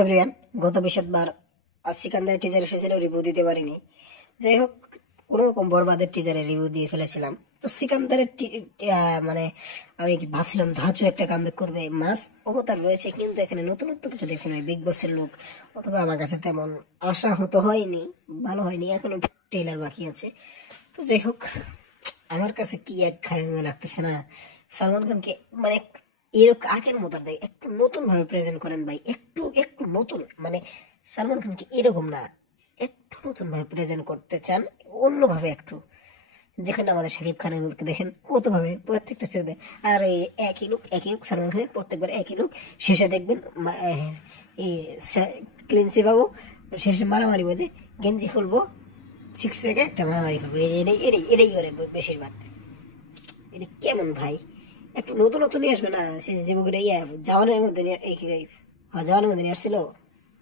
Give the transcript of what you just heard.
Everyone, গত বৃহস্পতিবার Sikandar teaser এসেছিল, রিভিউ দিতে পারিনি। যাই হোক, কোনো রকম বরবাদের টিজারের রিভিউ দিয়ে ফেলেছিলাম। তো সিকান্দারের মানে আমি ভাবছিলাম ধাঁচও একটা কামব্যাক করবে, মাস অবতার রয়েছে, কিন্তু এখানে নতুনত্ব কিছু দেখছি না। বিগ বসের লোক অথবা আমার কাছে তেমন আশা হতো হয়নি, ভালো হয়নি, এখনো ট্রেলার বাকি আছে। তো যাই হোক, আমার কাছে কি এক খায় লাগতেছে না। সালমান খানকে মানে এরকম আগের মতো দেয়, একটু নতুন ভাবে প্রেজেন্ট করেন ভাই, একটু একটু নতুন, মানে সালমান খানকে এরকম না, একটু নতুন ভাবে প্রেজেন্ট করতে চান, অন্যভাবে একটু। যেখানে আমাদের শাকিব খানের লোককে দেখেন কত ভাবে প্রত্যেকটা ছবিতে, আর এই একই লোক সালমান খানের প্রত্যেকবার একই লোক। শেষে দেখবেন এই ক্লিনসি পাবো, শেষে মারামারি মধ্যে গেঞ্জি খুলবো, সিক্স প্যাকে একটা মারামারি করবো, এটাই এটাই এটাই করে বেশিরভাগ। এটা কেমন ভাই, একটু নতুন নতুন নিয়ে আসবে না? সে যেগুলো জওয়ানের মধ্যে জওয়ানের মধ্যে নিয়ে আসছিল।